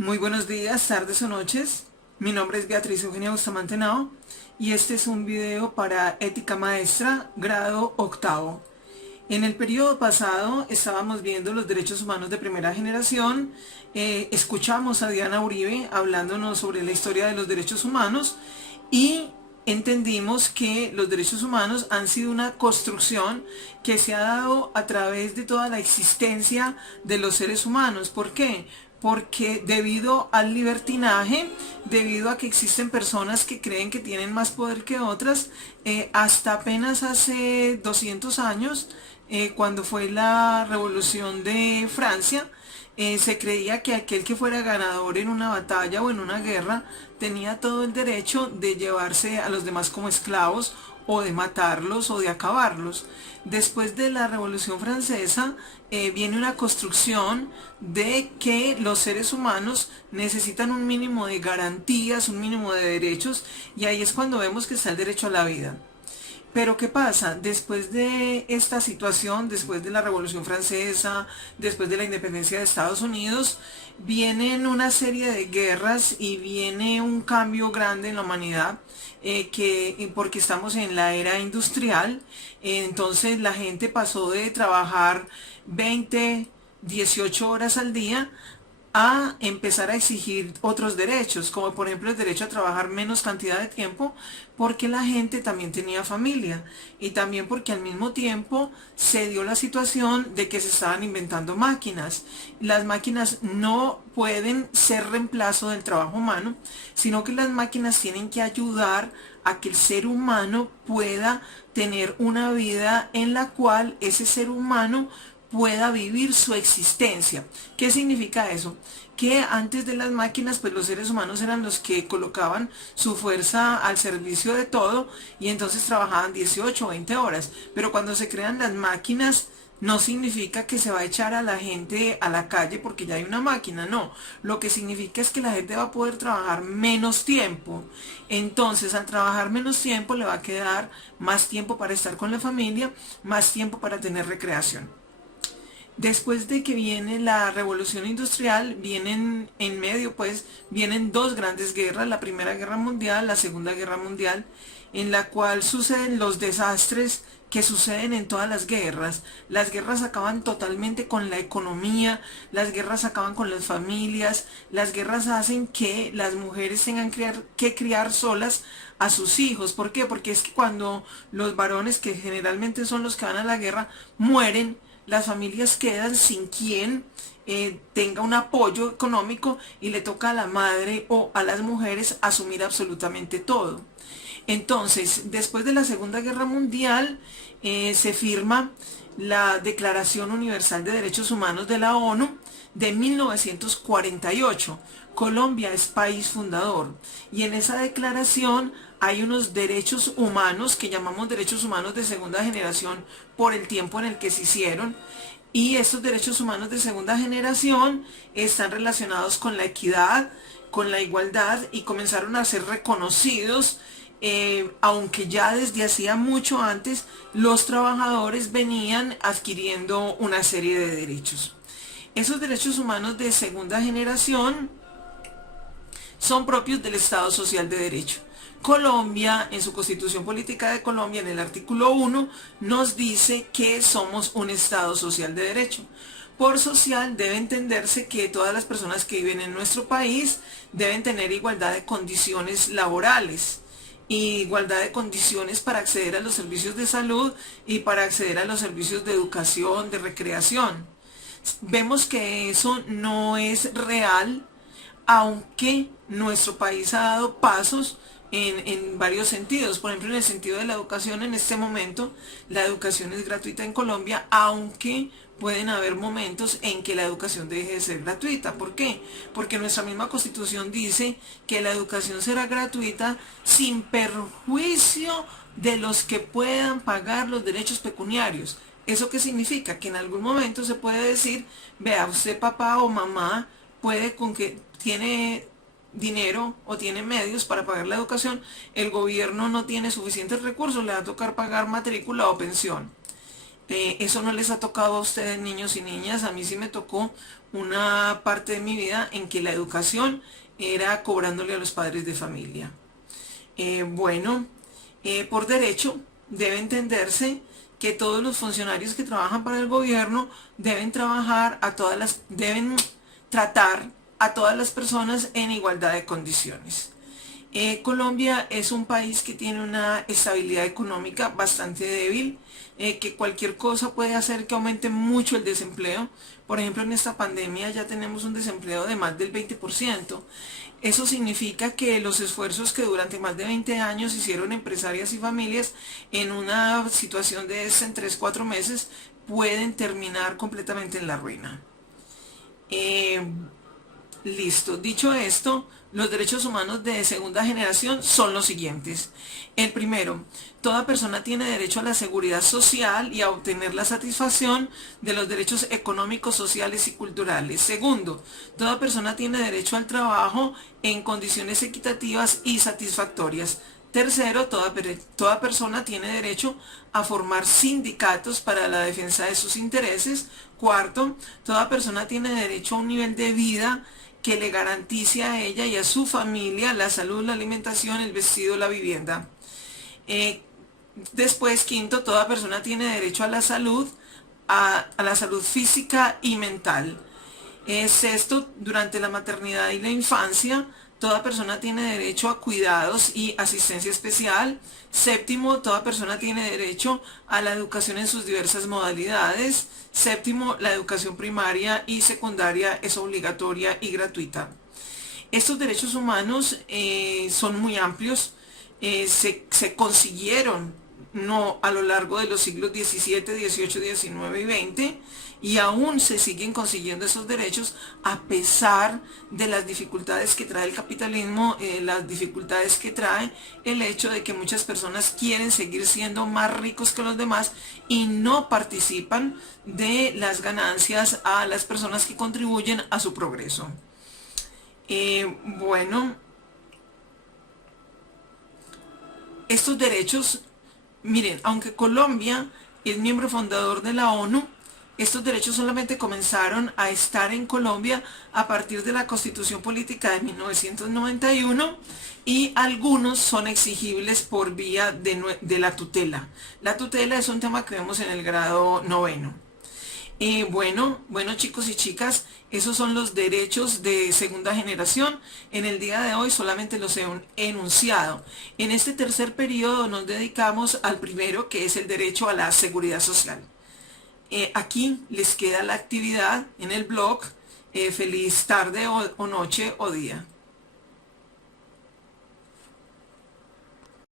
Muy buenos días, tardes o noches. Mi nombre es Beatriz Eugenia Bustamante Nao y este es un video para Ética Maestra, grado octavo. En el periodo pasado estábamos viendo los derechos humanos de primera generación, escuchamos a Diana Uribe hablándonos sobre la historia de los derechos humanos y entendimos que los derechos humanos han sido una construcción que se ha dado a través de toda la existencia de los seres humanos. ¿Por qué? Porque debido al libertinaje, debido a que existen personas que creen que tienen más poder que otras, hasta apenas hace 200 años, cuando fue la Revolución de Francia, se creía que aquel que fuera ganador en una batalla o en una guerra tenía todo el derecho de llevarse a los demás como esclavos o de matarlos o de acabarlos. Después de la Revolución Francesa viene una construcción de que los seres humanos necesitan un mínimo de garantías, un mínimo de derechos, y ahí es cuando vemos que está el derecho a la vida. Pero ¿qué pasa? Después de esta situación, después de la Revolución Francesa, después de la independencia de Estados Unidos, vienen una serie de guerras y viene un cambio grande en la humanidad, porque estamos en la era industrial. Entonces la gente pasó de trabajar 20, 18 horas al día a empezar a exigir otros derechos, como por ejemplo el derecho a trabajar menos cantidad de tiempo, porque la gente también tenía familia y también porque al mismo tiempo se dio la situación de que se estaban inventando máquinas. Las máquinas no pueden ser reemplazo del trabajo humano, sino que las máquinas tienen que ayudar a que el ser humano pueda tener una vida en la cual ese ser humano pueda vivir su existencia. ¿Qué significa eso? Que antes de las máquinas, pues los seres humanos eran los que colocaban su fuerza al servicio de todo y entonces trabajaban 18 o 20 horas. Pero cuando se crean las máquinas, no significa que se va a echar a la gente a la calle porque ya hay una máquina, no. Lo que significa es que la gente va a poder trabajar menos tiempo. Entonces, al trabajar menos tiempo, le va a quedar más tiempo para estar con la familia, más tiempo para tener recreación. Después de que viene la Revolución Industrial, vienen en medio, pues, vienen dos grandes guerras, la Primera Guerra Mundial, la Segunda Guerra Mundial, en la cual suceden los desastres que suceden en todas las guerras. Las guerras acaban totalmente con la economía, las guerras acaban con las familias, las guerras hacen que las mujeres tengan que criar solas a sus hijos. ¿Por qué? Porque es que cuando los varones, que generalmente son los que van a la guerra, mueren, las familias quedan sin quien tenga un apoyo económico y le toca a la madre o a las mujeres asumir absolutamente todo. Entonces, después de la Segunda Guerra Mundial, se firma la Declaración Universal de Derechos Humanos de la ONU de 1948. Colombia es país fundador y en esa declaración hay unos derechos humanos que llamamos derechos humanos de segunda generación por el tiempo en el que se hicieron, y estos derechos humanos de segunda generación están relacionados con la equidad, con la igualdad, y comenzaron a ser reconocidos, aunque ya desde hacía mucho antes los trabajadores venían adquiriendo una serie de derechos. Esos derechos humanos de segunda generación son propios del Estado Social de Derecho. Colombia, en su Constitución Política de Colombia, en el artículo 1, nos dice que somos un Estado Social de Derecho. Por social debe entenderse que todas las personas que viven en nuestro país deben tener igualdad de condiciones laborales, igualdad de condiciones para acceder a los servicios de salud y para acceder a los servicios de educación, de recreación. Vemos que eso no es real, aunque nuestro país ha dado pasos en varios sentidos. Por ejemplo, en el sentido de la educación, en este momento la educación es gratuita en Colombia, aunque pueden haber momentos en que la educación deje de ser gratuita. ¿Por qué? Porque nuestra misma Constitución dice que la educación será gratuita sin perjuicio de los que puedan pagar los derechos pecuniarios. ¿Eso qué significa? Que en algún momento se puede decir, vea, usted papá o mamá puede, con que tiene dinero o tiene medios para pagar la educación, el gobierno no tiene suficientes recursos, le va a tocar pagar matrícula o pensión. Eso no les ha tocado a ustedes, niños y niñas. A mí sí me tocó una parte de mi vida en que la educación era cobrándole a los padres de familia. Bueno, por derecho debe entenderse que todos los funcionarios que trabajan para el gobierno deben deben tratar a todas las personas en igualdad de condiciones. Colombia es un país que tiene una estabilidad económica bastante débil, que cualquier cosa puede hacer que aumente mucho el desempleo. Por ejemplo, en esta pandemia ya tenemos un desempleo de más del 20%. Eso significa que los esfuerzos que durante más de 20 años hicieron empresarias y familias en una situación de esta en 3-4 meses pueden terminar completamente en la ruina. Listo. Dicho esto, los derechos humanos de segunda generación son los siguientes. El primero, toda persona tiene derecho a la seguridad social y a obtener la satisfacción de los derechos económicos, sociales y culturales. Segundo, toda persona tiene derecho al trabajo en condiciones equitativas y satisfactorias. Tercero, toda persona tiene derecho a formar sindicatos para la defensa de sus intereses. Cuarto, toda persona tiene derecho a un nivel de vida que le garantice a ella y a su familia la salud, la alimentación, el vestido, la vivienda. Después, quinto, toda persona tiene derecho a la salud, a la salud física y mental. Sexto, durante la maternidad y la infancia, toda persona tiene derecho a cuidados y asistencia especial. Séptimo, toda persona tiene derecho a la educación en sus diversas modalidades. Séptimo, la educación primaria y secundaria es obligatoria y gratuita. Estos derechos humanos son muy amplios, se consiguieron no a lo largo de los siglos XVII, XVIII, XIX y XX, y aún se siguen consiguiendo esos derechos a pesar de las dificultades que trae el capitalismo, las dificultades que trae el hecho de que muchas personas quieren seguir siendo más ricos que los demás y no participan de las ganancias a las personas que contribuyen a su progreso. Bueno, estos derechos, miren, aunque Colombia es miembro fundador de la ONU, estos derechos solamente comenzaron a estar en Colombia a partir de la Constitución Política de 1991 y algunos son exigibles por vía de la tutela. La tutela es un tema que vemos en el grado 9º. Bueno, chicos y chicas, esos son los derechos de segunda generación. En el día de hoy solamente los he enunciado. En este tercer periodo nos dedicamos al primero, que es el derecho a la seguridad social. Aquí les queda la actividad en el blog. Feliz tarde o noche o día.